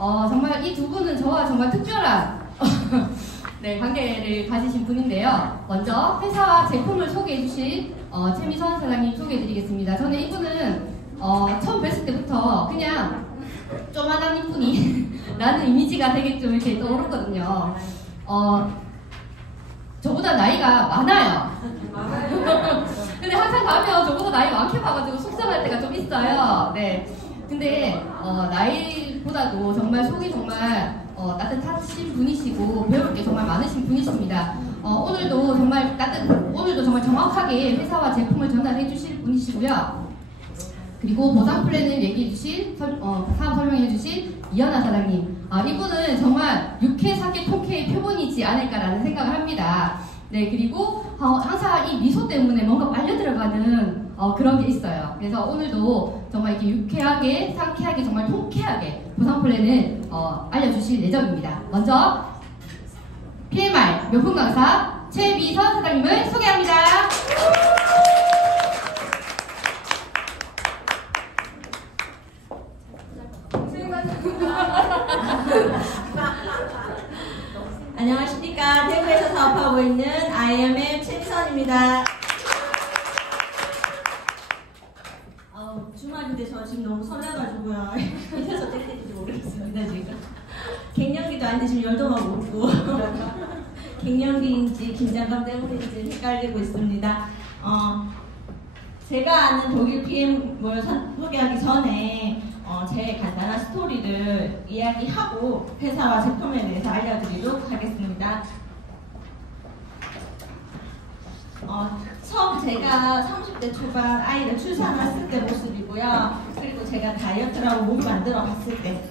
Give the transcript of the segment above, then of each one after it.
정말 이 두 분은 저와 정말 특별한 네, 관계를 가지신 분인데요. 먼저 회사와 제품을 소개해 주실 최미선 사장님 소개해 드리겠습니다. 저는 이분은 처음 뵀을 때부터 그냥 쪼만한 이쁜이 라는 이미지가 되게 좀 이렇게 떠오르거든요. 저보다 나이가 많아요. 근데 항상 가면 저보다 나이 많게 봐가지고 속상할 때가 좀 있어요. 네. 근데 나이보다도 정말 속이 정말 따뜻하신 분이시고 배울 게 정말 많으신 분이십니다. 오늘도 정말 정확하게 회사와 제품을 전달해 주실 분이시고요. 그리고 보상 플랜을 얘기해 주실, 사업 설명해 주실 이현아 사장님. 이분은 정말 육회, 사케, 통쾌의 표본이지 않을까라는 생각을 합니다. 네, 그리고 항상 이 미소 때문에 뭔가 빨려 들어가는 그런 게 있어요. 그래서 오늘도 정말 이렇게 유쾌하게, 상쾌하게, 정말 통쾌하게 보상 플랜을 알려주실 예정입니다. 먼저 PMR 명품 강사 최미선 사장님을 소개합니다. 안녕하십니까. 대구에서 사업하고 있는 IMM 최미선입니다. 주말인데 저 지금 너무 설레가지고요. 이래서 어떻게 될지 모르겠습니다. 지금 갱년기도 아닌데 지금 열도 막 오르고 갱년기인지 긴장감 때문인지 헷갈리고 있습니다. 제가 아는 독일 PM을 소개하기 전에 제 간단한 스토리를 이야기하고 회사와 제품에 대해서 알려드리도록 하겠습니다. 처음 제가 30대 초반 아이를 출산했을 때 모습이고요. 그리고 제가 다이어트라고 몸을 만들어 봤을 때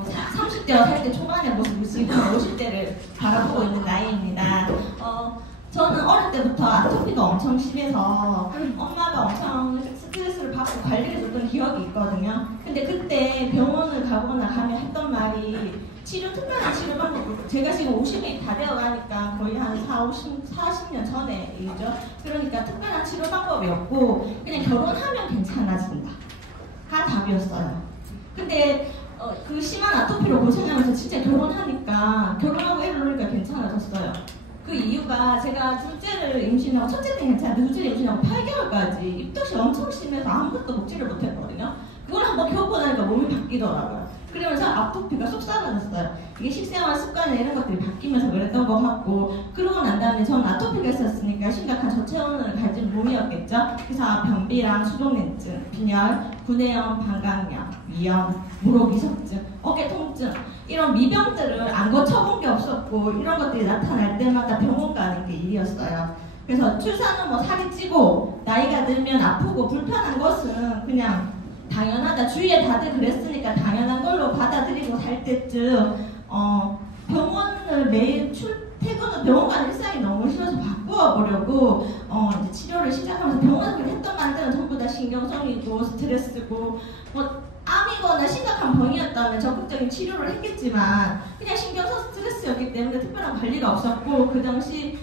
30대와 40대 초반의 모습을 지금 50대를 바라보고 있는 나이입니다. 저는 어릴 때부터 아토피가 엄청 심해서 엄마가 엄청 스트레스를 받고 관리를 줬던 기억이 있거든요. 근데 그때 병원을 가거나 하면 했던 말이 특별한 치료 방법, 제가 지금 50이 다 되어가니까 거의 한 40년 전에 일이죠. 그러니까 특별한 치료 방법이 없고 그냥 결혼하면 괜찮아진다 가 답이었어요. 근데 그 심한 아토피로 고생하면서 진짜 결혼하고 애를 낳으니까 괜찮아졌어요. 그 이유가 제가 둘째를 임신하고 첫째 때 괜찮은데 둘째를 임신하고 8개월까지 입덧이 엄청 심해서 아무것도 먹지를 못했거든요. 그걸 한번 겪고 나니까 몸이 바뀌더라고요. 그러면서 아토피가 쏙 사라졌어요. 이게 식생활 습관이나 이런 것들이 바뀌면서 그랬던 것 같고, 그러고 난 다음에 저는 아토피가 있었으니까 심각한 저체온을 가진 몸이었겠죠. 그래서 변비랑 수족냉증, 빈혈, 구내염, 방광염, 위염, 무로기석증, 어깨 통증 이런 미병들을 안 고쳐본 게 없었고 이런 것들이 나타날 때마다 병원 가는 게 일이었어요. 그래서 출산 후 살이 찌고 나이가 들면 아프고 불편한 것은 그냥 당연하다. 주위에 다들 그랬으니까 당연한 걸로 받아들이고 살 때쯤 병원을 매일 퇴근은 병원 가는 일상이 너무 싫어서 바꾸어 보려고 이제 치료를 시작하면서 병원에서 했던 말들은 전부 다 신경성이고 스트레스고 암이거나 심각한 병이었다면 적극적인 치료를 했겠지만 그냥 신경성 스트레스였기 때문에 특별한 관리가 없었고 그 당시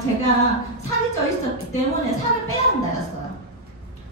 제가 살이 쪄 있었기 때문에 살을 빼야 한다였어요.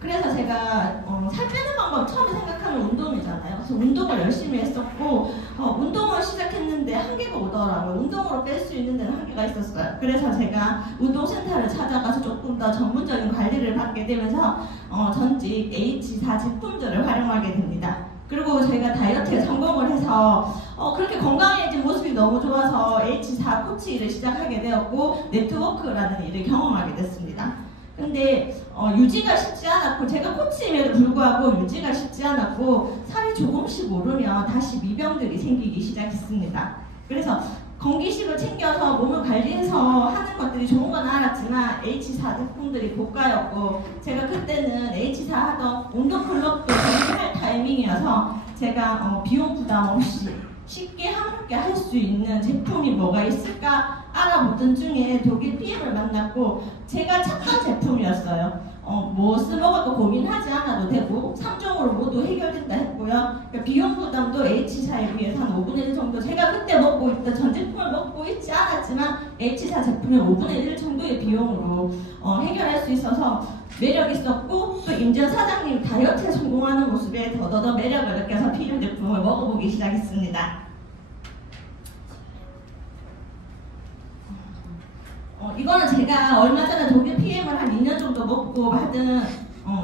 그래서 제가 살 빼는 방법 처음에 생각하면 운동이잖아요. 그래서 운동을 열심히 했었고 운동을 시작했는데 한계가 오더라고요. 운동으로 뺄 수 있는 데는 한계가 있었어요. 그래서 제가 운동센터를 찾아가서 조금 더 전문적인 관리를 받게 되면서 전직 H4 제품들을 활용하게 됩니다. 그리고 제가 다이어트에 성공을 해서 그렇게 건강해진 모습이 너무 좋아서 H4 코치 일을 시작하게 되었고 네트워크라는 일을 경험하게 됐습니다. 근데 유지가 쉽지 않았고 제가 코치임에도 불구하고 유지가 쉽지 않았고 살이 조금씩 오르면 다시 미병들이 생기기 시작했습니다. 그래서 건기식을 챙겨서 몸을 관리해서 하는 것들이 좋은 건 알았지만 H4 제품들이 고가였고 제가 그때는 H4 하던 운동클럽도 할 타이밍이어서 제가 비용 부담 없이 쉽게 함께 할 수 있는 제품이 뭐가 있을까 알아보던 중에 독일 PM을 만났고 제가 찾던 제품이었어요. 무엇을 먹어도 고민하지 않아도 되고 3종으로 모두 해결된다 했고요. 그러니까 비용 부담도 H4에 비해서 한 5분의 1 정도 제가 그때 먹고 있던 전 제품을 먹고 있지 않았지만 H4 제품의 5분의 1 정도의 비용으로 해결할 수 있어서 매력 있었고 또 임전 사장님 다이어트에 성공하는 모습에 더더더 매력을 느껴서 PM 제품 운동을 먹어보기 시작했습니다. 이거는 제가 얼마 전에 독일 PM을 한 2년 정도 먹고 받은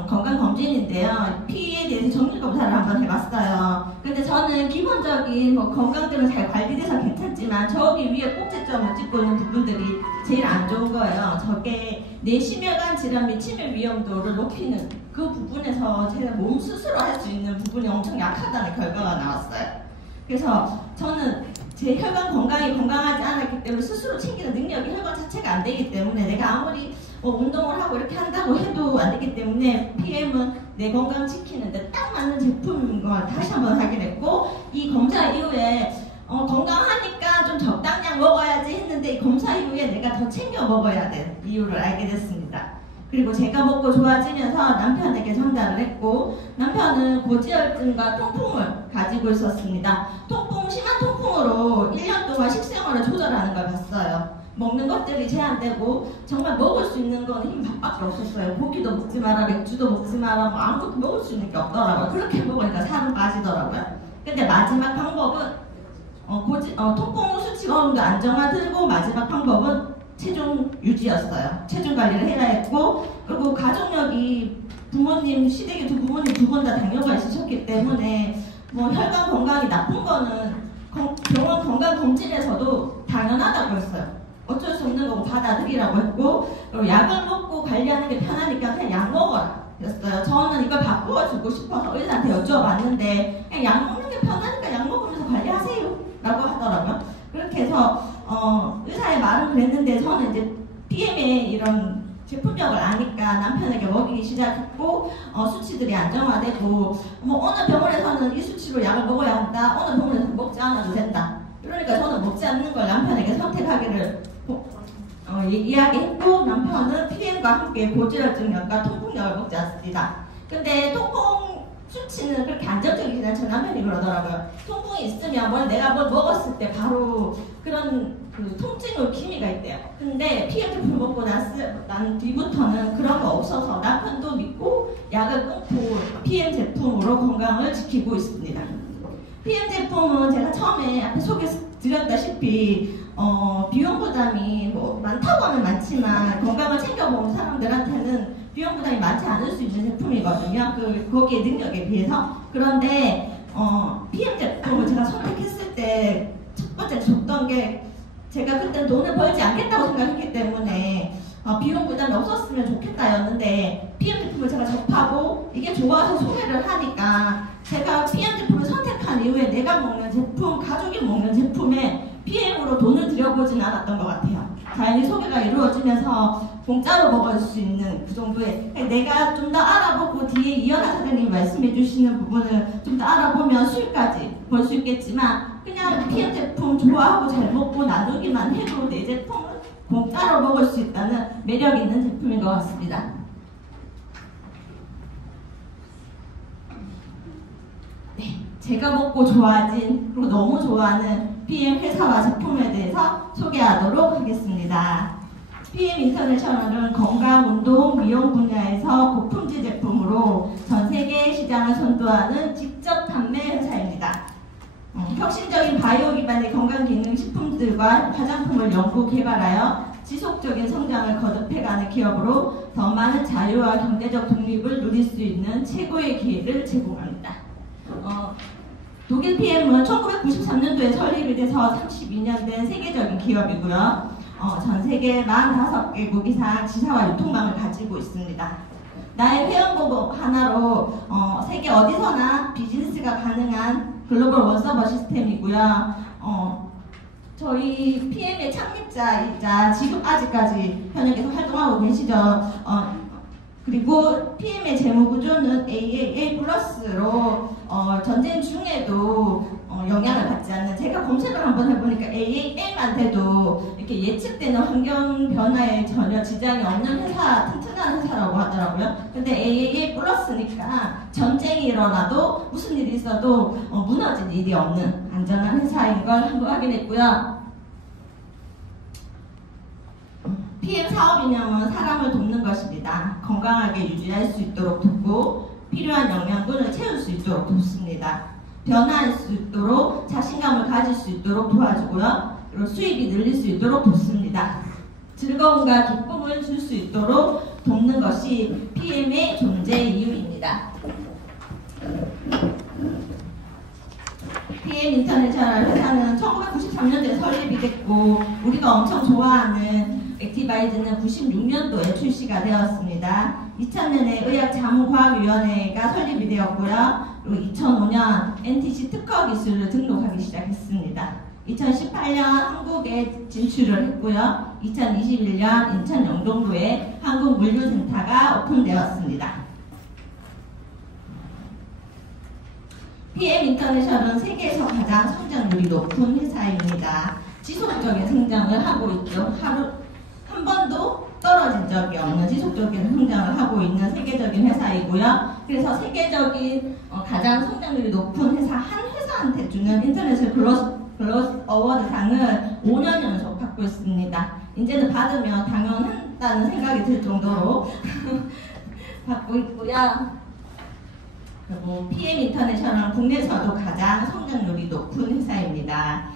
건강검진인데요. 피에 대해서 정밀검사를 한번 해봤어요. 근데 저는 기본적인 건강들은 잘 관리돼서 괜찮지만 저기 위에 꼭지점을 찍고 있는 부분들이 제일 안 좋은 거예요. 저게 뇌심혈관 질환 및 치매 위험도를 높이는 그 부분에서 제 몸 스스로 할 수 있는 부분이 엄청 약하다는 결과가 나왔어요. 그래서 저는 제 혈관 건강이 건강하지 않았기 때문에 스스로 챙기는 능력이 혈관 자체가 안 되기 때문에 내가 아무리 운동을 하고 이렇게 한다고 해도 안 되기 때문에 PM은 내 건강 지키는데 딱 맞는 제품인 걸 다시 한번 확인했고, 이 검사 이후에 건강하니까 좀 적당량 먹어야지 했는데 이 검사 이후에 내가 더 챙겨 먹어야 될 이유를 알게 됐습니다. 그리고 제가 먹고 좋아지면서 남편에게 전달을 했고, 남편은 고지혈증과 통풍을 가지고 있었습니다. 심한 통풍으로 1년 동안 식생활을 조절하는 걸 봤어요. 먹는 것들이 제한되고 정말 먹을 수 있는 건 힘 밖에 없었어요. 고기도 먹지 마라, 맥주도 먹지 마라, 뭐 아무것도 먹을 수 있는 게 없더라고요. 그렇게 먹으니까 살은 빠지더라고요. 근데 마지막 방법은 통풍 수치가 어느 정도 안정화되고 마지막 방법은 체중 유지였어요. 체중 관리를 해야 했고, 그리고 가족력이 부모님, 시댁에 부모님 두 분 다 당뇨가 있으셨기 때문에 혈관 건강이 나쁜 거는 병원 건강검진에서도 당연하다고 했어요. 어쩔 수 없는 거고 받아들이라고 했고, 그리고 약을 먹고 관리하는 게 편하니까 그냥 약 먹어라 그랬어요. 저는 이걸 바꿔주고 싶어서 의사한테 여쭤봤는데 그냥 약 먹는 게 편하니까 약 먹으면서 관리하세요 라고 하더라고요. 그렇게 해서 의사의 말은 그랬는데 저는 이제 PM의 이런 제품력을 아니까 남편에게 먹이기 시작했고, 수치들이 안정화되고, 어느 병원에서는 이 수치로 약을 먹어야 한다, 어느 병원에서는 먹지 않아도 된다. 그러니까 저는 먹지 않는 걸 남편에게 선택하기를 이야기했고, 남편은 PM과 함께 고지혈증약과 통풍약을 먹지 않습니다. 근데 통풍 수치는 그렇게 안정적이지 않죠. 남편이 그러더라고요. 통풍이 있으면 내가 뭘 먹었을 때 바로 그런 통증의 기미가 있대요. 근데 PM 제품을 먹고 난 뒤부터는 그런 거 없어서 남편도 믿고 약을 끊고 PM 제품으로 건강을 지키고 있습니다. PM 제품은 제가 처음에 앞에 소개드렸다시피 비용 부담이 많다고 하면 많지만 건강을 챙겨보는 사람들한테는 비용 부담이 많지 않을 수 있는 제품이거든요. 거기에 능력에 비해서. 그런데 PM 제품을 제가 선택했을 때 첫 번째 줬던 게, 제가 그때 돈을 벌지 않겠다고 생각했기 때문에 비용 부담이 없었으면 좋겠다였는데, PM 제품을 제가 접하고 이게 좋아서 소개를 하니까 제가 PM 제품을 선택한 이후에 내가 먹는 제품, 가족이 먹는 제품에 PM으로 돈을 들여보진 않았던 것 같아요. 자연히 소개가 이루어지면서 공짜로 먹을 수 있는 그 정도의, 내가 좀 더 알아보고 뒤에 이현아 사장님이 말씀해 주시는 부분을 좀 더 알아보면 수익까지 벌 수 있겠지만, 그냥 PM 제품 좋아하고 잘 먹고 나누기만 해도 내 제품은 공짜로 먹을 수 있다는 매력 있는 제품인 것 같습니다. 네, 제가 먹고 좋아진, 그리고 너무 좋아하는 PM 회사와 제품에 대해서 소개하도록 하겠습니다. PM 인터내셔널은 건강, 운동, 미용 분야에서 고품질 제품으로 전 세계 시장을 선도하는 직접 판매 회사입니다. 혁신적인 바이오 기반의 건강기능식품들과 화장품을 연구 개발하여 지속적인 성장을 거듭해가는 기업으로 더 많은 자유와 경제적 독립을 누릴 수 있는 최고의 기회를 제공합니다. 독일 PM은 1993년도에 설립이 돼서 32년 된 세계적인 기업이고요. 전 세계 45개국 이상 지사와 유통망을 가지고 있습니다. 나의 회원국 하나로 세계 어디서나 비즈니스가 가능한 글로벌 원서버 시스템이고요. 저희 PM의 창립자이자 지금 아직까지 현역에서 활동하고 계시죠. 그리고 PM의 재무구조는 AAA 플러스로 전쟁 중에도 영향을 받지 않는, 제가 검색을 한번 해보니까 AAA만 돼도 이렇게 예측되는 환경 변화에 전혀 지장이 없는 회사, 튼튼한 회사라고 하더라고요. 근데 AAA 플러스니까 전쟁이 일어나도 무슨 일이 있어도 무너질 일이 없는 안전한 회사인 걸 한번 확인했고요. PM 사업 이념은 사람을 돕는 것입니다. 건강하게 유지할 수 있도록 돕고 필요한 영양분을 채울 수 있도록 돕습니다. 변화할 수 있도록 자신감을 가질 수 있도록 도와주고요. 그리고 수입이 늘릴 수 있도록 돕습니다. 즐거움과 기쁨을 줄 수 있도록 돕는 것이 PM의 존재 이유입니다. PM 인터내셔널 회사는 1993년도에 설립이 됐고 우리가 엄청 좋아하는 액티바이즈는 96년도에 출시가 되었습니다. 2000년에 의학자문과학위원회가 설립이 되었고요. 그리고 2005년 NTC 특허 기술을 등록하기 시작했습니다. 2018년 한국에 진출을 했고요. 2021년 인천 영종도에 한국물류센터가 오픈되었습니다. PM 인터내셔널은 세계에서 가장 성장률이 높은 회사입니다. 지속적인 성장을 하고 있죠. 한 번도 떨어진 적이 없는 지속적인 성장을 하고 있는 세계적인 회사이고요. 그래서 세계적인 가장 성장률이 높은 회사 한 회사한테 주는 인터내셔널 글로스 어워드상을 5년 연속 받고 있습니다. 이제는 받으면 당연하다는 생각이 들 정도로 받고 있고요. 그리고 PM 인터내셔널은 국내에서도 가장 성장률이 높은 회사입니다.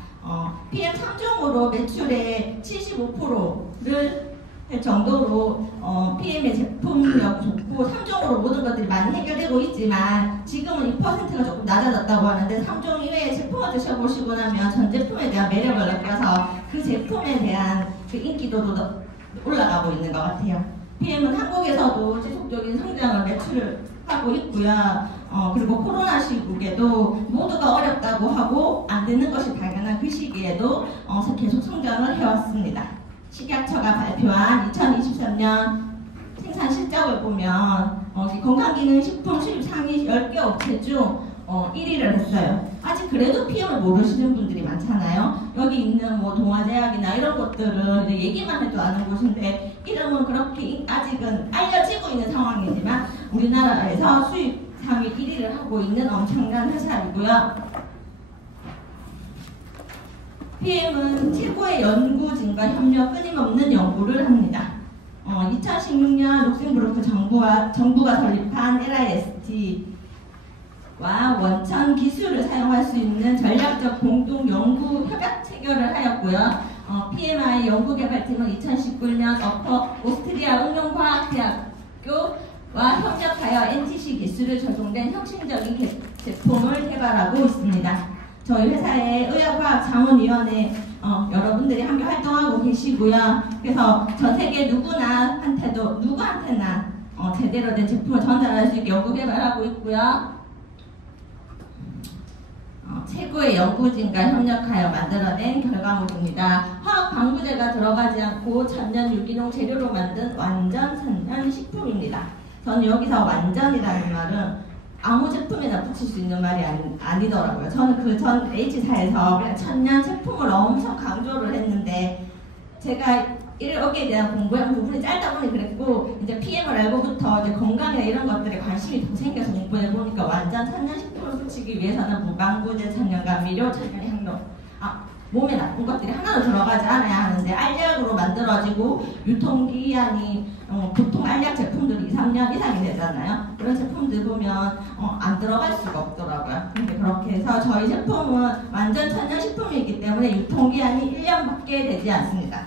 PM 3종으로 매출의 75%를 할 정도로 PM의 제품력이 좋고 3종으로 모든 것들이 많이 해결되고 있지만 지금은 2%가 조금 낮아졌다고 하는데 3종 이외의 제품을 드셔보시고 나면 전 제품에 대한 매력을 느껴서 그 제품에 대한 그 인기도도 올라가고 있는 것 같아요. PM은 한국에서도 지속적인 성장을 매출을 하고 있고요. 그리고 코로나 시국에도 모두가 어렵다고 하고 안 되는 것이 당연한 그 시기에도 계속 성장을 해왔습니다. 식약처가 발표한 2023년 생산 실적을 보면 건강기능식품 수입 상위 10개 업체 중 1위를 했어요. 아직 그래도 PM을 모르시는 분들이 많잖아요. 여기 있는 뭐 동아제약이나 이런 것들은 이제 얘기만 해도 아는 곳인데 이름은 그렇게 아직은 알려지고 있는 상황이지만 우리나라에서 수입 상위 1위를 하고 있는 엄청난 회사이고요. PM은 최고의 연구진과 협력 끊임없는 연구를 합니다. 2016년 룩셈부르크 정부가 설립한 LIST와 원천 기술을 사용할 수 있는 전략적 공동 연구 협약 체결을 하였고요. PMI 연구개발팀은 2019년 오스트리아 응용과학대학교와 협력하여 NTC 기술을 적용된 혁신적인 제품을 개발하고 있습니다. 저희 회사의 의학과학자문위원회 여러분들이 함께 활동하고 계시고요. 그래서 전 세계 누구한테나 제대로 된 제품을 전달할 수 있게 연구 개발하고 있고요. 최고의 연구진과 협력하여 만들어낸 결과물입니다. 화학 방부제가 들어가지 않고 천연 유기농 재료로 만든 완전 천연 식품입니다. 저는 여기서 완전이라는 말은 아무 제품에나 붙일 수 있는 말이 아니더라고요. 저는 그 전 H사에서 그냥 천연 제품을 엄청 강조를 했는데 제가 여기에 대한 공부한 부분이 짧다 보니 그랬고 이제 PM을 알고부터 이제 건강이나 이런 것들에 관심이 더 생겨서 공부해 보니까 완전 천연 식품을 붙이기 위해서는 무방부제, 천연감미료, 천연향료 몸에 나쁜 것들이 하나도 들어가지 않아야 하는데 알약으로 만들어지고 유통기한이 보통 알약 제품들이 2, 3년 이상이 되잖아요. 그런 제품들 보면 안 들어갈 수가 없더라고요. 근데 그렇게 해서 저희 제품은 완전 천연식품이기 때문에 유통기한이 1년밖에 되지 않습니다.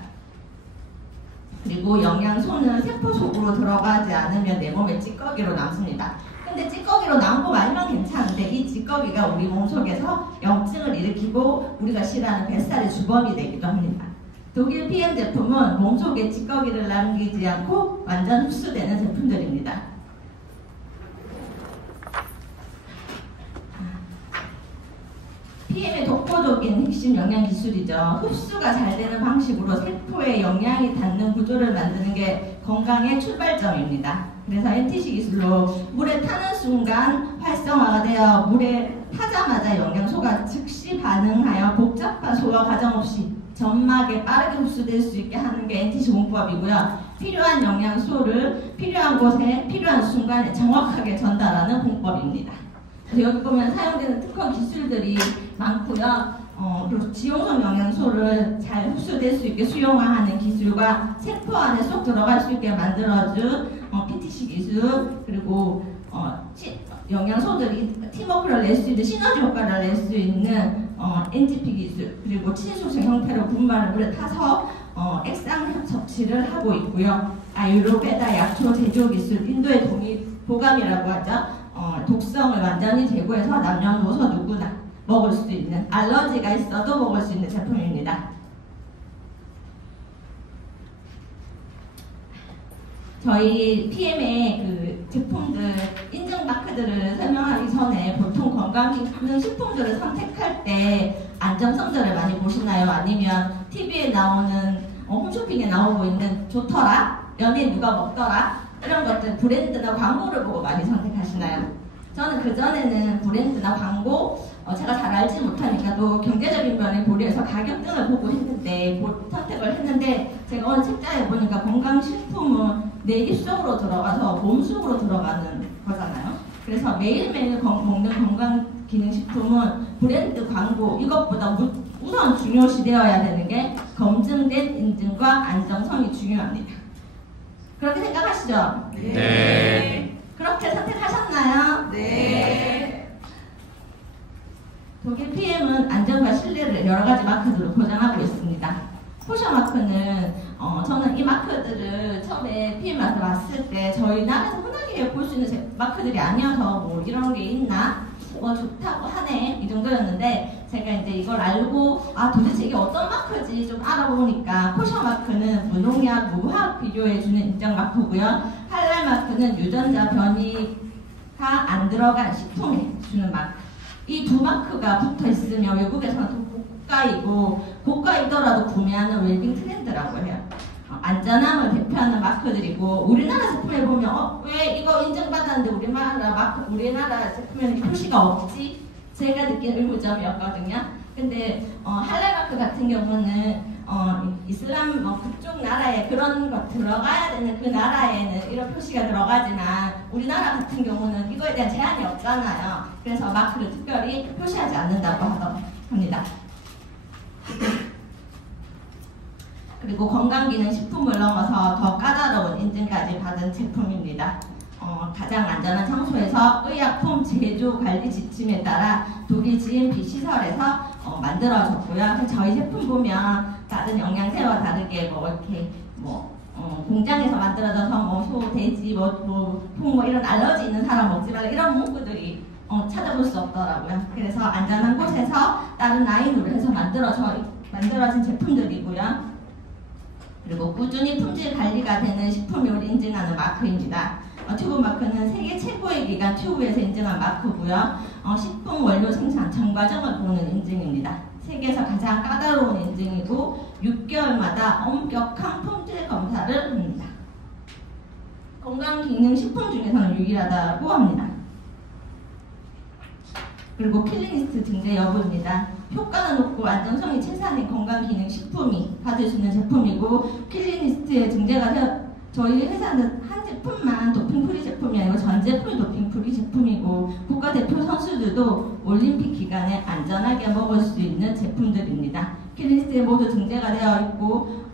그리고 영양소는 세포 속으로 들어가지 않으면 내 몸에 찌꺼기로 남습니다. 근데 찌꺼기로 남고 말면 괜찮은데 이 찌꺼기가 우리 몸속에서 염증을 일으키고 우리가 싫어하는 뱃살의 주범이 되기도 합니다. 독일 PM 제품은 몸속에 찌꺼기를 남기지 않고 완전 흡수되는 제품들입니다. PM의 독보적인 핵심 영양 기술이죠. 흡수가 잘 되는 방식으로 세포에 영양이 닿는 구조를 만드는 게 건강의 출발점입니다. 그래서 NTC 기술로 물에 타는 순간 활성화가 되어 물에 타자마자 영양소가 즉시 반응하여 복잡한 소화 과정 없이 점막에 빠르게 흡수될 수 있게 하는 게 NTC 공법이고요. 필요한 영양소를 필요한 곳에 필요한 순간에 정확하게 전달하는 공법입니다. 그래서 여기 보면 사용되는 특허 기술들이 많고요. 그리고 지용성 영양소를 잘 흡수될 수 있게 수용화하는 기술과 세포 안에 쏙 들어갈 수 있게 만들어준 PTC 기술, 그리고 영양소들이 팀워크를 낼 수 있는 시너지 효과를 낼 수 있는 NGP 기술 그리고 친수성 형태로 분말을 물에 타서 액상 섭취를 하고 있고요. 아유르베다 약초 제조 기술 인도의 보감이라고 하죠. 독성을 완전히 제거해서 남녀노소 누구나 먹을 수 있는 알러지가 있어도 먹을 수 있는 제품입니다. 저희 PM의 그 제품들 인증 마크들을 설명하기 전에 보통 건강기능식품들을 선택할 때 안정성들을 많이 보시나요? 아니면 TV에 나오는 홈쇼핑에 나오고 있는 좋더라? 연예 누가 먹더라? 이런 것들 브랜드나 광고를 보고 많이 선택하시나요? 저는 그전에는 브랜드나 광고 제가 잘 알지 못하니까 또 경제적인 면에 고려해서 가격 등을 보고 했는데 선택을 했는데 제가 오늘 책자에 보니까 건강식품은 내 입속으로 들어가서 몸속으로 들어가는 거잖아요. 그래서 매일매일 먹는 건강기능식품은 브랜드 광고 이것보다 우선 중요시되어야 되는 게 검증된 인증과 안정성이 중요합니다. 그렇게 생각하시죠? 네. 그렇게 선택하셨나요? 네. 독일 PM은 안전과 신뢰를 여러 가지 마크들로 보장하고 있습니다. 포셔 마크는 저는 이 마크들을 처음에 PM 와서 봤을 때 저희 나라에서 흔하게 볼 수 있는 마크들이 아니어서 뭐 이런 게 있나? 좋다고 하네 이 정도였는데 제가 이제 이걸 알고 도대체 이게 어떤 마크지 좀 알아보니까 포셔 마크는 무농약 무화학 비료해주는 인증 마크고요. 할랄 마크는 유전자 변이가 안 들어간 식품에 주는 마크. 이 두 마크가 붙어 있으면 외국에서는 더 고가이더라도 구매하는 웰빙 트렌드라고 해요. 안전함을 대표하는 마크들이고 우리나라 제품에 보면 왜 이거 인증받았는데 우리나라 제품에는 표시가 없지? 제가 느낀 의문점이었거든요. 근데 할랄 마크 같은 경우는 이슬람 그쪽 나라에 그런 거 들어가야 되는 그 나라에는 이런 표시가 들어가지만 우리나라 같은 경우는 이거에 대한 제한이 없잖아요. 그래서 마크를 특별히 표시하지 않는다고 합니다. 그리고 건강기능식품을 넘어서 더 까다로운 인증까지 받은 제품입니다. 가장 안전한 장소에서 의약품 제조 관리 지침에 따라 독일 GMP 시설에서 만들어졌고요. 저희 제품 보면 다른 영양제와 다르게 이렇게 공장에서 만들어져서 소, 돼지, 콩 이런 알러지 있는 사람 먹지 말라 이런 문구들이 찾아볼 수 없더라고요. 그래서 안전한 곳에서 다른 라인으로 해서 만들어진 제품들이고요. 그리고 꾸준히 품질 관리가 되는 식품을 인증하는 마크입니다. 튜브 마크는 세계 최고의 기관 튜브에서 인증한 마크고요. 식품 원료 생산 전 과정을 보는 인증입니다. 세계에서 가장 까다로운 인증이고 6개월마다 엄격한 품질 검사를 합니다. 건강기능식품 중에서는 유일하다고 합니다. 그리고 킬링리스트 증제 여부입니다. 효과는 높고 안정성이 최상인 건강기능식품이 받을 수 있는 제품이고 킬링리스트에 증제가 저희 회사는 한 제품만 도핑프리 제품이 아니고 전 제품이 도핑프리 제품이고 국가대표 선수들도 올림픽 기간에 안전하게 먹을 수 있는 제품들입니다. 킬링리스트에 모두 증제가 되어 있고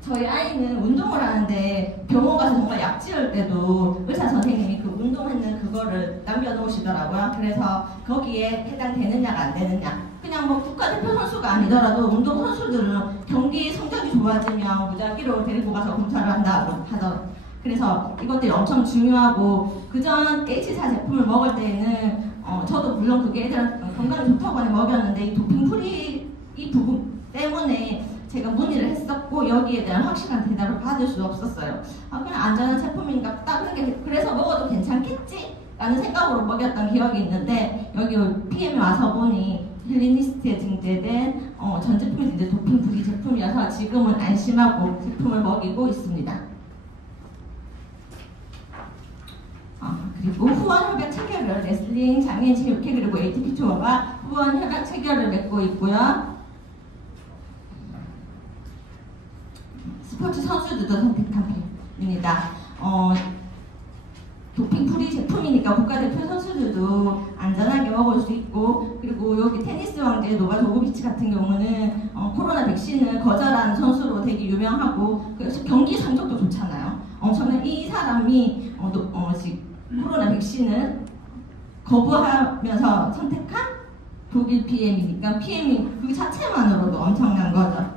저희 아이는 운동을 하는데 병원 가서 정말 약 지을 때도 의사 선생님이 그 운동하는 그거를 남겨놓으시더라고요. 그래서 거기에 해당되느냐가 안 되느냐. 그냥 국가대표 선수가 아니더라도 운동 선수들은 경기 성적이 좋아지면 무작위로 데리고 가서 검사를 한다고 하더라고요. 그래서 이것들이 엄청 중요하고 그전 H사 제품을 먹을 때는 저도 물론 그게 애들한테 건강에 좋다고 하니 먹였는데 이 도핑프리 이 부분 때문에 제가 문의를 했었고 여기에 대한 확실한 대답을 받을 수 없었어요. 그냥 안전한 제품인가 보다. 그래서 먹어도 괜찮겠지? 라는 생각으로 먹였던 기억이 있는데 여기 PM에 와서 보니 힐리니스트에 증제된 전 제품이 이제 도핑프리 제품이어서 지금은 안심하고 제품을 먹이고 있습니다. 그리고 후원협약 체결을 레슬링, 장애인체육회 그리고 ATP 투어가 후원협약 체결을 맺고 있고요. 스포츠 선수들도 선택한 편입니다. 도핑프리 제품이니까 국가대표 선수들도 안전하게 먹을 수 있고 그리고 여기 테니스 왕제 노바 조코비치 같은 경우는 코로나 백신을 거절한 선수로 되게 유명하고 그래서 경기 성적도 좋잖아요. 저는 이 사람이 코로나 백신을 거부하면서 선택한 독일 PM이니까 PM이 그 자체만으로도 엄청난 거죠.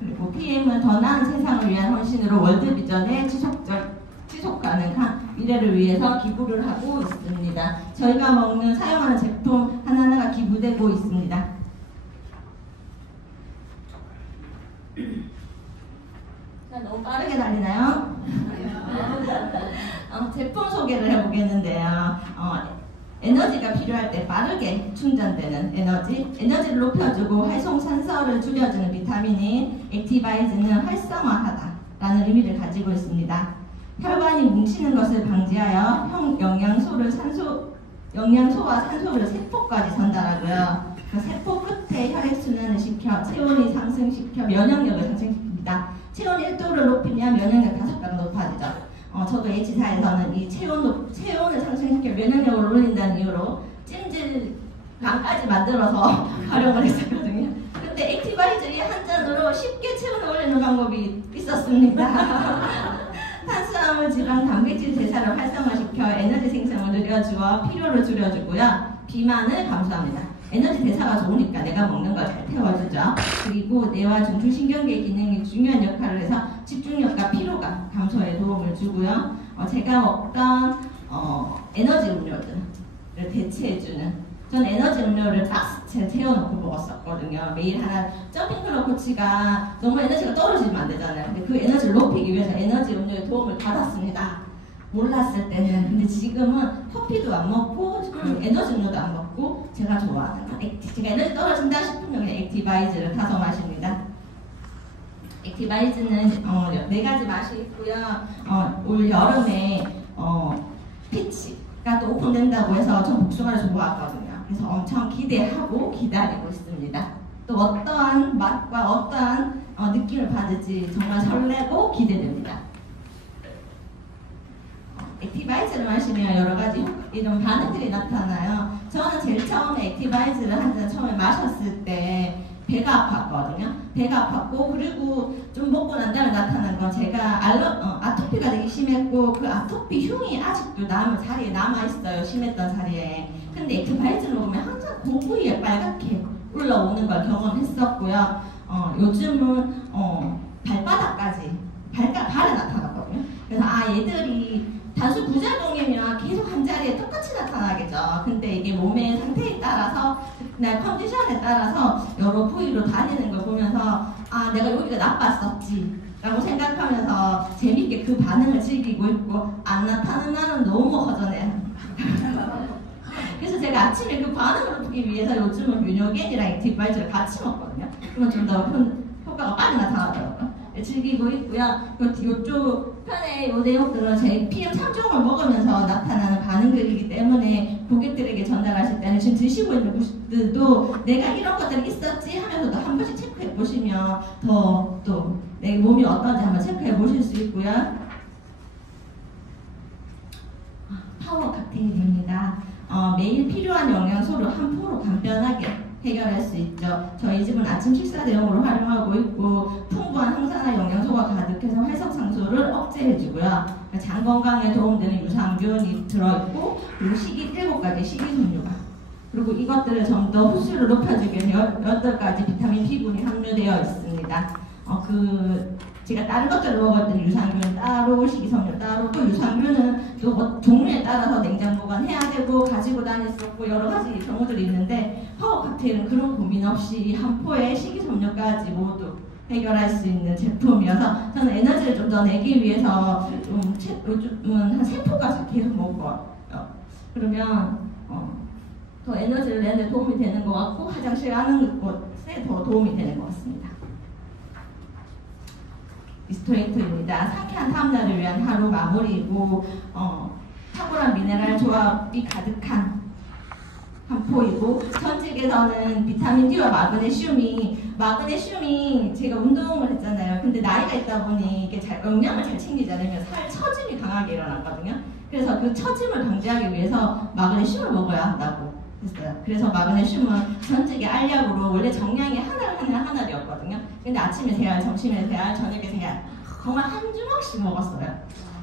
그리고 PM은 더 나은 세상을 위한 헌신으로 월드비전의 지속 가능한 미래를 위해서 기부를 하고 있습니다. 저희가 사용하는 제품 하나하나가 기부되고 있습니다. 자, 너무 빠르게 달리나요? 제품 소개를 해보겠는데요. 에너지가 필요할 때 빠르게 충전되는 에너지를 높여주고 활성산소를 줄여주는 비타민인 액티바이즈는 활성화하다라는 의미를 가지고 있습니다. 혈관이 뭉치는 것을 방지하여 영양소와 산소를 세포까지 전달하고요. 그 세포 끝에 혈액순환을 시켜 체온이 상승시켜 면역력을 상승시킵니다. 체온 1도를 높이면 면역력 5배가 높아지죠. 저도 H사에서는 이 체온을 상승시켜 면역력을 올린다는 이유로 찜질방까지 만들어서 활용을 했었거든요. 근데 액티바이저의 한 잔으로 쉽게 체온을 올리는 방법이 있었습니다. 탄수화물, 지방, 단백질 대사를 활성화시켜 에너지 생성을 늘려주어 피로를 줄여주고요. 비만을 감소합니다. 에너지 대사가 좋으니까 내가 먹는 걸 잘 태워주죠. 그리고 뇌와 중추신경계 기능이 중요한 역할을 해서 집중력과 피로감 감소에 도움을 주고요. 제가 먹던 에너지 음료들을 대체해주는, 전 에너지 음료를 박스째 채워놓고 먹었었거든요. 매일 하나. 점핑클럽 코치가 너무 에너지가 떨어지면 안 되잖아요. 근데 그 에너지를 높이기 위해서 에너지 음료의 도움을 받았습니다. 몰랐을 때는. 근데 지금은 커피도 안 먹고 에너지 음료도 안 먹고 제가 좋아하는 제가 에너지 떨어진다 싶으면 그냥 액티바이즈를 타서 마십니다. 액티바이즈는 4가지 맛이 있고요. 올 여름에 피치가 또 오픈된다고 해서 전 복숭아를 좋아하거든요. 그래서 엄청 기대하고 기다리고 있습니다. 또 어떠한 맛과 어떠한 느낌을 받을지 정말 설레고 기대됩니다. 액티바이즈를 마시면 여러 가지 이런 반응들이 나타나요. 저는 제일 처음에 액티바이즈를 한 잔 처음에 마셨을 때 배가 아팠거든요. 배가 아팠고, 그리고 좀 먹고 난 다음에 나타난 건 제가 아토피가 되게 심했고, 그 아토피 흉이 아직도 자리에 남아있어요. 심했던 자리에. 근데 액티바이즈를 먹으면 항상 그 부위에 빨갛게 올라오는 걸 경험했었고요. 요즘은 발바닥까지 발에 나타났거든요. 그래서 얘들이 단순 부작용이면 계속 한 자리에 똑같이 나타나겠죠. 근데 이게 몸의 상태에 따라서, 날 컨디션에 따라서 여러 부위로 다니는 걸 보면서 내가 여기가 나빴었지 라고 생각하면서 재밌게 그 반응을 즐기고 있고, 안 나타나는 날은 너무 허전해요. 그래서 제가 아침에 그 반응을 보기 위해서 요즘은 뮤뇨겐이랑 액티바이즈를 같이 먹거든요. 그러면 좀 더 효과가 빨리 나타나더라고요. 즐기고 있고요. 이쪽 편의 요 내용들은 제 PM3종을 먹으면서 나타나는 반응들이기 때문에 고객들에게 전달하실 때는 지금 드시고 있는 분들도 내가 이런 것들이 있었지 하면서도 한 번씩 체크해 보시면 더 또 내 몸이 어떤지 한번 체크해 보실 수 있고요. 파워 칵테일입니다. 매일 필요한 영양소를 한 포로 간편하게 해결할 수 있죠. 저희 집은 아침 식사 대용으로 활용하고 있고, 풍부한 항산화 영양소가 가득해서 활성산소를 억제해주고요. 장 건강에 도움되는 유산균이 들어있고, 그리고 7가지 식이섬유가, 그리고 이것들을 좀 더 흡수를 높여주기 위해 8가지 비타민 B군이 함유되어 있습니다. 제가 다른 것들을 먹었던 유산균 따로, 식이섬유 따로, 또 유산균은 또 종류에 따라서 냉장 보관해야 되고 가지고 다닐 수 없고 여러 가지 경우들이 있는데, 파워 칵테일은 그런 고민 없이 한 포에 식이섬유까지 모두 해결할 수 있는 제품이어서 저는 에너지를 좀 더 내기 위해서 요즘은 한 3포까지 계속 먹어요. 그러면 더 에너지를 내는 데 도움이 되는 것 같고, 화장실 가는 곳에 더 도움이 되는 것 같습니다. 스트레이트입니다. 상쾌한 다음날을 위한 하루 마무리이고, 탁월한 미네랄 조합이 가득한 한 포이고, 전직에서는 비타민 D와 마그네슘이 제가 운동을 했잖아요. 근데 나이가 있다 보니 이게 영양을 잘 챙기지 않으면 살 처짐이 강하게 일어났거든요. 그래서 그 처짐을 방지하기 위해서 마그네슘을 먹어야 한다고 했어요. 그래서 마그네슘은 전직의 알약으로 원래 정량이 하나였거든요. 근데 아침에 3알, 점심에 3알, 저녁에 3알 정말 한 주먹씩 먹었어요.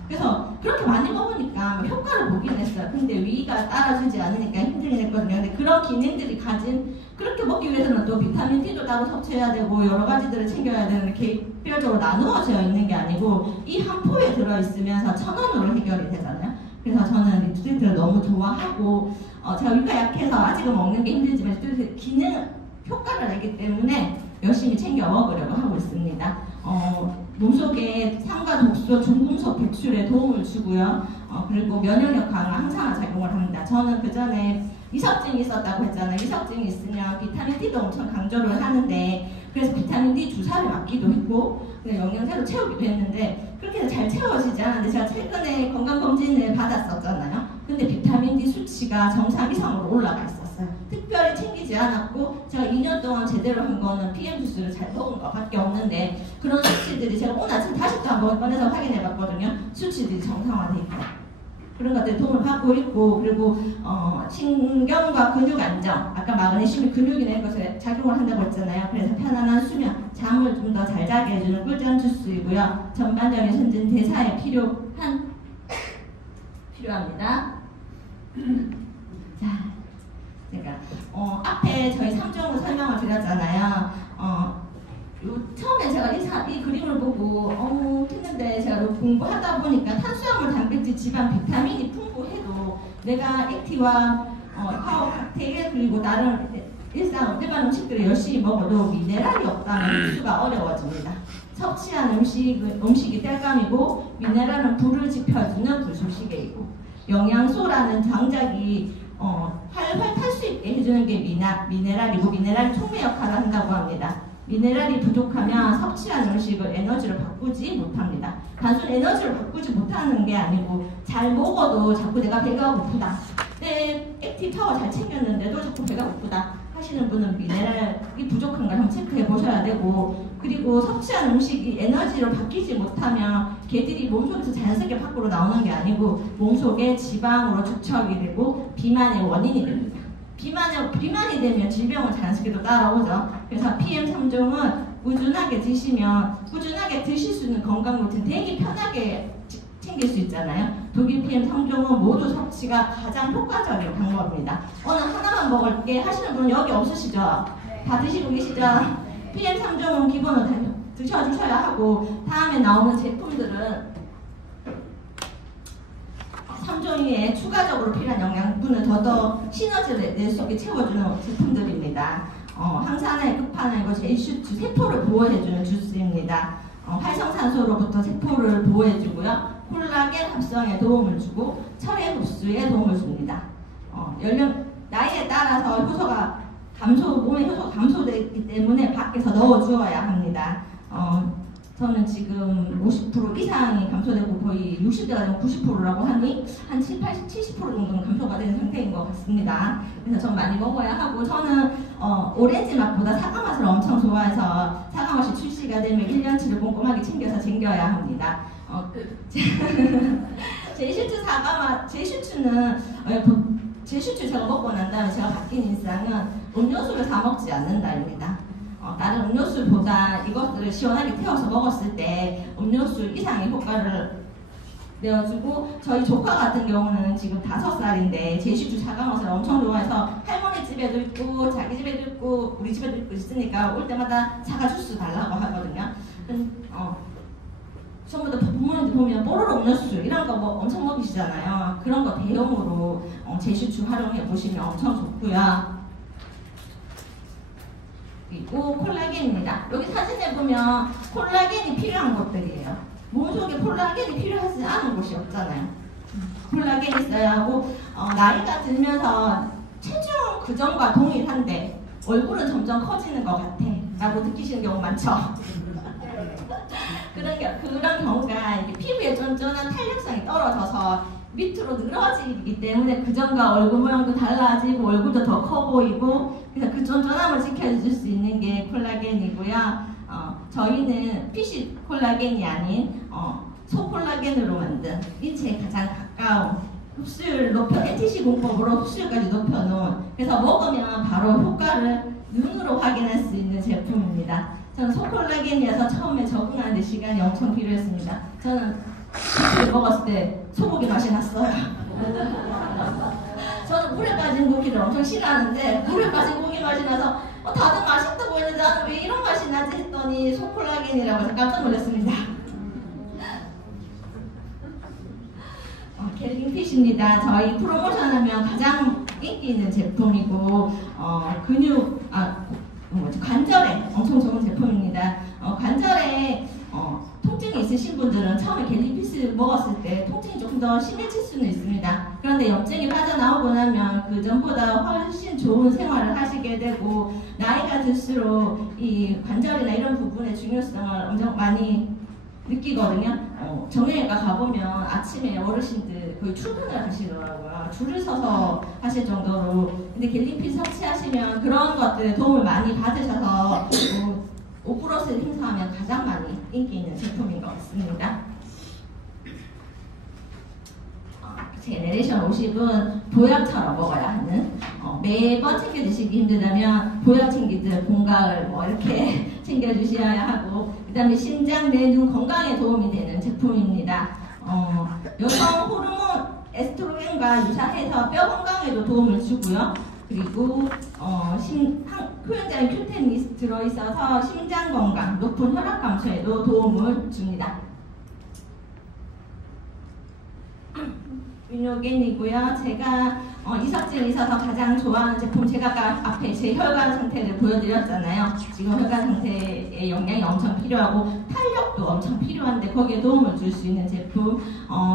그래서 그렇게 많이 먹으니까 뭐 효과를 보긴 했어요. 근데 위가 따라주지 않으니까 힘들긴 했거든요. 근데 그런 기능들이 가진, 그렇게 먹기 위해서는 또 비타민 D도 따로 섭취해야 되고 여러 가지들을 챙겨야 되는, 개별적으로 나누어져 있는 게 아니고 이 한 포에 들어있으면서 1,000원으로 해결이 되잖아요. 그래서 저는 뉴트리트를 너무 좋아하고, 제가 위가 약해서 아직은 먹는 게 힘들지만 뉴트리트 기능 효과를 알기 때문에 열심히 챙겨 먹으려고 하고 있습니다. 몸속에 산과 독소, 중금속 배출에 도움을 주고요. 그리고 면역력 강화, 항산화 작용을 합니다. 저는 그 전에 이석증이 있었다고 했잖아요. 이석증이 있으면 비타민 D도 엄청 강조를 하는데, 그래서 비타민 D 주사를 맞기도 했고 영양제로 채우기도 했는데 그렇게 해서 잘 채워지지 않았는데, 제가 최근에 건강검진을 받았었잖아요. 근데 비타민 D 수치가 정상 이상으로 올라가 있었어요. 특별히 챙기지 않았고, 제가 2년 동안 제대로 한 거는 PM 주스를 잘 먹은 것밖에 없는데, 그런 수치들이 제가 오늘 아침 다시 또 한번 꺼내서 확인해 봤거든요. 수치들이 정상화돼 있고, 그런 것들이 도움을 받고 있고, 그리고 신경과 근육 안정, 아까 마그네슘이 근육이나 이런 것에 작용을 한다고 했잖아요. 그래서 편안한 수면, 잠을 좀 더 잘 자게 해주는 꿀잠 주스이고요. 전반적인 선진 대사에 필요합니다. 자, 제가 앞에 저희 3종을 설명을 드렸잖아요. 처음에 제가 이 그림을 보고 했는데, 제가 공부하다 보니까 탄수화물, 단백질, 지방, 비타민이 풍부해도 내가 액티와 파워 칵테일, 그리고 다른 일반 음식들을 열심히 먹어도 미네랄이 없다면 흡수가 어려워집니다. 섭취한 음식이 땔감이고, 미네랄은 불을 지펴주는 불쏘시개이고, 영양소라는 장작이 활활 탈 수 있게 해주는 게 미네랄이고, 미네랄이 촉매 역할을 한다고 합니다. 미네랄이 부족하면 섭취한 음식을 에너지로 바꾸지 못합니다. 단순 에너지로 바꾸지 못하는 게 아니고, 잘 먹어도 자꾸 내가 배가 고프다, 내 액티브 파워 잘 챙겼는데도 자꾸 배가 고프다 하시는 분은 미네랄이 부족한가 한번 체크해 보셔야 되고, 그리고 섭취한 음식이 에너지로 바뀌지 못하면 걔들이 몸속에서 자연스럽게 밖으로 나오는 게 아니고 몸속에 지방으로 축적이 되고 비만의 원인이 됩니다. 비만이 되면 질병은 자연스럽게 따라오죠. 그래서 PM3종은 꾸준하게 드실 수 있는 건강 루틴 되게 편하게 챙길 수 있잖아요. 독일 PM3종은 모두 섭취가 가장 효과적인 방법입니다. 오늘 하나만 먹을게 하시는 분은 여기 없으시죠? 다 드시고 계시죠? PM3종은 기본으로 다 드셔주셔야 하고, 다음에 나오는 제품들은 3종 위에 추가적으로 필요한 영양분을 더더 시너지를 낼 수 있게 채워주는 제품들입니다. 항산화의 끝판왕이고 제이슈츠, 세포를 보호해주는 주스입니다. 활성산소로부터 세포를 보호해주고요. 콜라겐 합성에 도움을 주고 철의 흡수에 도움을 줍니다. 나이에 따라서 몸의 효소가 감소되기 때문에 밖에서 넣어주어야 합니다. 저는 지금 50% 이상이 감소되고 거의 60대가 되면 90%라고 하니 한 70% 정도는 감소가 된 상태인 것 같습니다. 그래서 전 많이 먹어야 하고, 저는 오렌지 맛보다 사과 맛을 엄청 좋아해서 사과 맛이 출시가 되면 1년치를 꼼꼼하게 챙겨야 합니다. 제이슈츠 사과 맛, 제이슈츠 제가 먹고 난 다음에 제가 바뀐 인상은 음료수를 사 먹지 않는다입니다. 다른 음료수보다 이것들을 시원하게 태워서 먹었을 때 음료수 이상의 효과를 내어주고, 저희 조카 같은 경우는 지금 5살인데 제이슈츠 사과 맛을 엄청 좋아해서 할머니 집에도 있고 자기 집에도 있고 우리 집에도 있고 있으니까 올 때마다 사과 주스 달라고 하거든요. 전부 다 부모님들 보면 뽀로로 음료수 이런 거 엄청 먹이시잖아요. 그런 거 대용으로 제이슈츠 활용해 보시면 엄청 좋고요. 그리고 콜라겐입니다. 여기 사진에 보면 콜라겐이 필요한 것들이에요. 몸속에 콜라겐이 필요하지 않은 곳이 없잖아요. 콜라겐이 있어야 하고, 나이가 들면서 체중 그전과 동일한데 얼굴은 점점 커지는 것 같아 라고 느끼시는 경우 많죠. 그런 경우가 피부의 쫀쫀한 탄력성이 떨어져서 밑으로 늘어지기 때문에 그전과 얼굴 모양도 달라지고 얼굴도 더 커 보이고, 그래서 그 쫀쫀함을 지켜줄 수 있는 게 콜라겐이고요. 저희는 피쉬 콜라겐이 아닌 소콜라겐으로 만든 인체에 가장 가까운 흡수율을 NTC 공법으로 흡수율까지 높여놓은, 그래서 먹으면 바로 효과를 눈으로 확인할 수 있는 제품입니다. 저는 소콜라겐이어서 처음에 적응하는데 시간이 엄청 필요했습니다. 저는 고기를 먹었을 때 소고기 맛이 났어요. 저는 물에 빠진 고기를 엄청 싫어하는데 물에 빠진 고기 맛이 나서 다들 맛있다고 했는데 나는 왜 이런 맛이 나지 했더니 소콜라겐이라고 해서 깜짝 놀랐습니다. 켈빈핏입니다. 저희 프로모션하면 가장 인기 있는 제품이고 관절에 엄청 좋은 제품입니다. 관절에 통증이 있으신 분들은 처음에 켈빈핏을 먹었을 때 통증이 조금 더 심해질 수는 있습니다. 그런데 염증이 빠져나오고 나면 그 전보다 훨씬 좋은 생활을 하시게 되고 나이가 들수록 이 관절이나 이런 부분의 중요성을 엄청 많이 느끼거든요. 정형외과 가보면 아침에 어르신들 거의 출근을 하시더라고요. 줄을 서서 하실 정도로. 근데 켈빈핏 섭취하시면 그런 것들에 도움을 많이 받으셔서 5%를 행사하면 가장 많이 인기 있는 제품인 것 같습니다. 제네레이션 50은 보약처럼 먹어야 하는, 매번 챙겨 드시기 힘들다면 보약 챙기듯 봄가을 이렇게 챙겨 주셔야 하고, 그 다음에 심장, 뇌, 눈 건강에 도움이 되는 제품입니다. 여성 호르몬 에스트로겐과 유사해서 뼈 건강에도 도움을 주고요. 그리고 효능자인 큐텐이 들어있어서 심장 건강, 높은 혈압 감소에도 도움을 줍니다. 미노겐이고요. 제가 이석진 있어서 가장 좋아하는 제품, 제가 아까 앞에 제 혈관 상태를 보여드렸잖아요. 지금 혈관 상태에 영양이 엄청 필요하고 탄력도 엄청 필요한데 거기에 도움을 줄 수 있는 제품.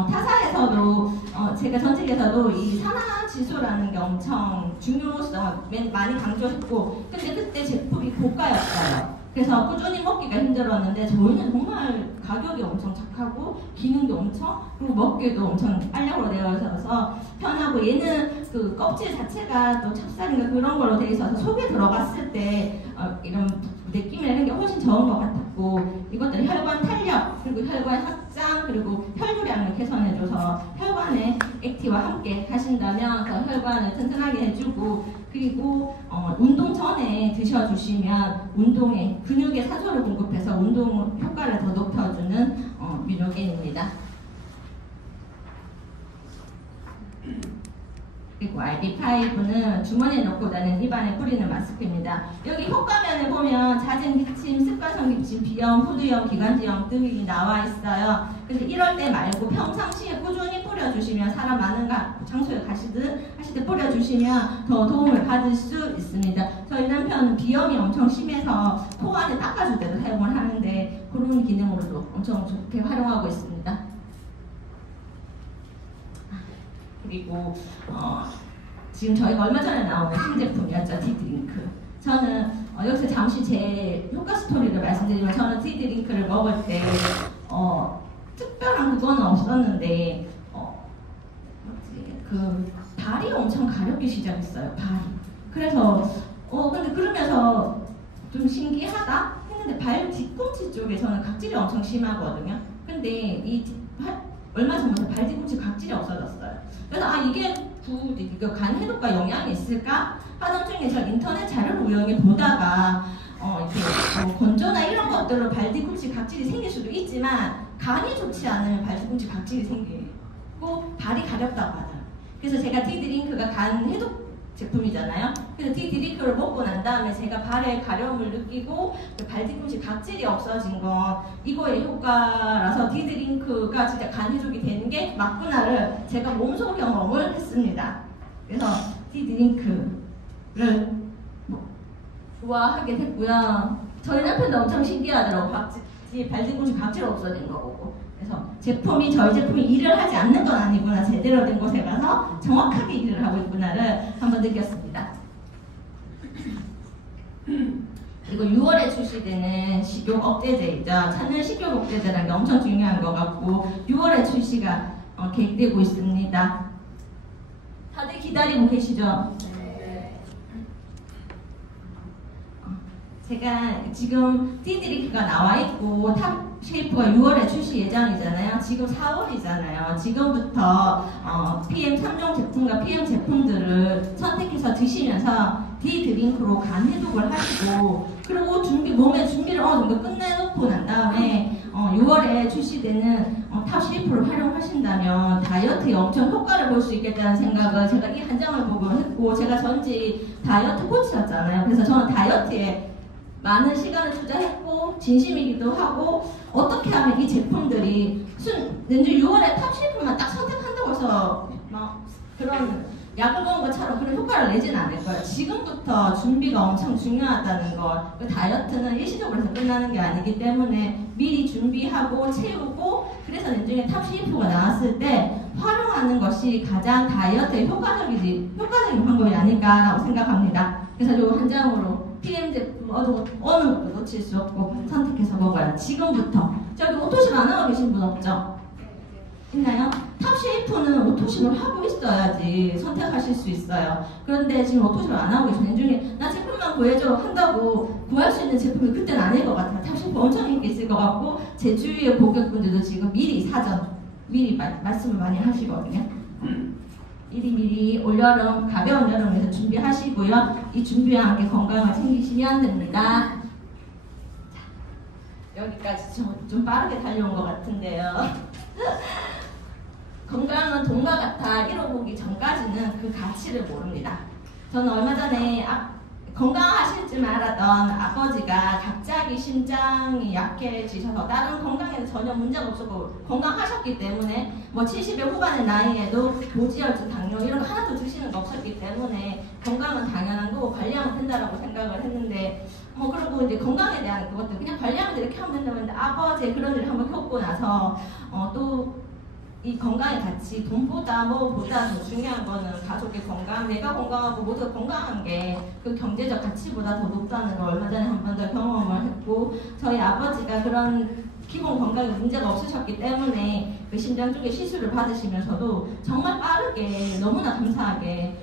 타사에서도 제가 전직에서도 이 산화지수라는 게 엄청 중요성을 많이 강조했고, 근데 그때 제품이 고가였어요. 그래서 꾸준히 먹기가 힘들었는데 저희는 정말 가격이 엄청 착하고 기능도 엄청, 그리고 먹기도 엄청 알약으로 되어 있어서 편하고, 얘는 그 껍질 자체가 또 찹쌀인가 그런 걸로 되어 있어서 속에 들어갔을 때 이런 느낌이라는 게 훨씬 적은 것 같았고, 이것들은 혈관 탄력, 그리고 혈관 확장, 그리고 혈류량을 개선해줘서 혈관의 액티와 함께 하신다면 더 혈관을 튼튼하게 해주고, 그리고 운동 전에 드셔주시면 운동에 근육에 산소를 공급해서 운동 효과를 더 높여주는 미노겐입니다. 그리고 RD5는 주머니에 넣고 다니는 입안에 뿌리는 마스크입니다. 여기 효과면에 보면 잦은 기침, 습관성 기침, 비염, 후두염, 기관지염 등이 나와 있어요. 근데 이럴 때 말고 평상시에 꾸준히 뿌려주시면, 사람 많은 장소에 가시든 하실 때 뿌려주시면 더 도움을 받을 수 있습니다. 저희 남편은 비염이 엄청 심해서 코 안에 닦아줄 때도 사용을 하는데 그런 기능으로도 엄청 좋게 활용하고 있습니다. 그리고 지금 저희가 얼마 전에 나온 신제품이었죠. 디드링크. 저는 여기서 잠시 제 효과 스토리를 말씀드리면, 저는 디드링크를 먹을 때 특별한 그건 없었는데 그 발이 엄청 가렵기 시작했어요. 발이. 그래서 근데 그러면서 좀 신기하다 했는데 발 뒤꿈치 쪽에 저는 각질이 엄청 심하거든요. 근데 얼마 전부터 발 뒤꿈치 각질이 없어졌어요. 그래서 이게 간 해독과 영향이 있을까 하던 중에 저 인터넷 자료를 우연히 보다가 이렇게 건조나 이런 것들로 발 뒤꿈치 각질이 생길 수도 있지만 간이 좋지 않으면 발 뒤꿈치 각질이 생기고 발이 가렵다고 하더라고요. 그래서 제가 디드링크가 간 해독 제품이잖아요. 그래서 디드링크를 먹고 난 다음에 제가 발에 가려움을 느끼고 발 뒤꿈치 각질이 없어진 건 이거의 효과라서 디드링크가 진짜 간 해독이 되는 게 맞구나를 제가 몸소 경험을 했습니다. 그래서 디드링크를 좋아하게 됐고요. 저희 남편도 엄청 신기하더라고. 발 뒤꿈치 각질 없어진 거 보고. 그래서 저희 제품이 일을 하지 않는 건 아니구나, 제대로 된 곳에 가서 정확하게 일을 하고 있구나를 한번 느꼈습니다. 그리고 6월에 출시되는 식욕 억제제이죠. 찬물 식욕 억제제라는 게 엄청 중요한 것 같고 6월에 출시가 계획되고 있습니다. 다들 기다리고 계시죠? 제가 지금 디드링크가 나와 있고 탑 쉐이프가 6월에 출시 예정이잖아요. 지금 4월이잖아요. 지금부터 PM 3종 제품과 PM 제품들을 선택해서 드시면서 디드링크로 간 해독을 하시고 그리고 몸의 준비를 어느 정도 끝내놓고 난 다음에 6월에 출시되는 탑 CF를 활용하신다면 다이어트에 엄청 효과를 볼 수 있겠다는 생각을 제가 이 한 장을 보고 했고, 제가 전지 다이어트 코치였잖아요. 그래서 저는 다이어트에 많은 시간을 투자했고 진심이기도 하고, 어떻게 하면 이 제품들이 왠지 6월에 탑 CF만 딱 선택한다고 해서 막 그런 약을 먹은 것처럼 그런 효과를 내지는 않을 거예요. 지금부터 준비가 엄청 중요하다는 걸, 그 다이어트는 일시적으로 해서 끝나는 게 아니기 때문에 미리 준비하고 채우고, 그래서 나중에 탑 CF가 나왔을 때 활용하는 것이 가장 다이어트에 효과적인 방법이 아닐까라고 생각합니다. 그래서 이 한 장으로 PM 제품 어느 것도 놓칠 수 없고 선택해서 먹어요. 지금부터. 저기 오토십 안 하고 계신 분 없죠? 있나요? 탑 CF는 오토십을 하고 있어야지 선택하실 수 있어요. 그런데 지금 오토십을 안 하고 계신 분 중에 나 제품만 구해줘 한다고 구할 수 있는 제품이 그때는 아닐 것 같아요. 탑 CF 엄청 인기 있을 것 같고, 제 주위의 고객분들도 지금 미리 말씀을 많이 하시거든요. 미리 올여름, 가벼운 여름에서 준비하시고요. 이 준비와 함께 건강을 챙기시면 됩니다. 자, 여기까지 좀 빠르게 달려온 것 같은데요. 건강은 돈과 같아 잃어보기 전까지는 그 가치를 모릅니다. 저는 얼마 전에 건강하실 줄 알았던 아버지가 갑자기 심장이 약해지셔서 다른 건강에는 전혀 문제가 없었고 건강하셨기 때문에 뭐 70의 후반의 나이에도 고지혈증, 당뇨 이런 거 하나도 드시는 거 없었기 때문에 건강은 당연한 거고 관리하면 된다라고 생각을 했는데, 그리고 이제 건강에 대한 그것도 그냥 관리하면 이렇게 하면 된다고 했는데, 아버지의 그런 일을 한번 겪고 나서 또 이 건강의 가치, 돈보다 뭐보다 더 중요한 거는 가족의 건강, 내가 건강하고 모두가 건강한 게 그 경제적 가치보다 더 높다는 걸 얼마 전에 한 번 더 경험을 했고, 저희 아버지가 그런 기본 건강에 문제가 없으셨기 때문에 그 심장 쪽에 시술을 받으시면서도 정말 빠르게 너무나 감사하게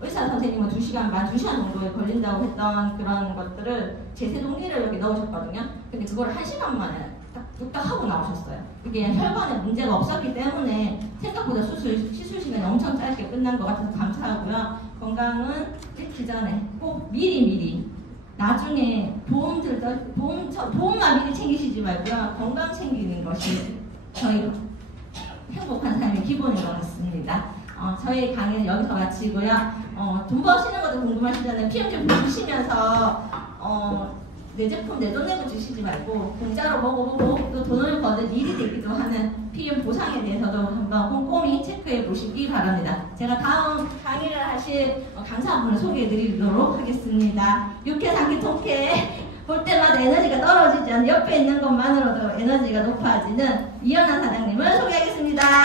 의사 선생님은 2시간 반, 2시간 정도에 걸린다고 했던 그런 것들을 제세동리를 여기 넣으셨거든요. 근데 그걸 1시간 만에 뚝딱 하고 나오셨어요. 이게 혈관에 문제가 없었기 때문에 생각보다 시술 시간이 엄청 짧게 끝난 것 같아서 감사하고요. 건강은 잃기 전에 꼭 미리 나중에 보험만 미리 챙기시지 말고요. 건강 챙기는 것이 저희 행복한 삶의 기본인 것 같습니다. 저희 강의는 여기서 마치고요. 돈 버시는 것도 궁금하시잖아요. PM 제품 주시면서 내 제품 내 돈 내고 주시지 말고 공짜로 먹어보고 또 돈을 버는 일이 되기도 하는 PM 보상에 대해서도 한번 꼼꼼히 체크해 보시기 바랍니다. 제가 다음 강의를 하실 강사분을 소개해 드리도록 하겠습니다. 육회상기 통쾌 볼 때마다 에너지가 떨어지지 않는, 옆에 있는 것만으로도 에너지가 높아지는 이현아 사장님을 소개하겠습니다.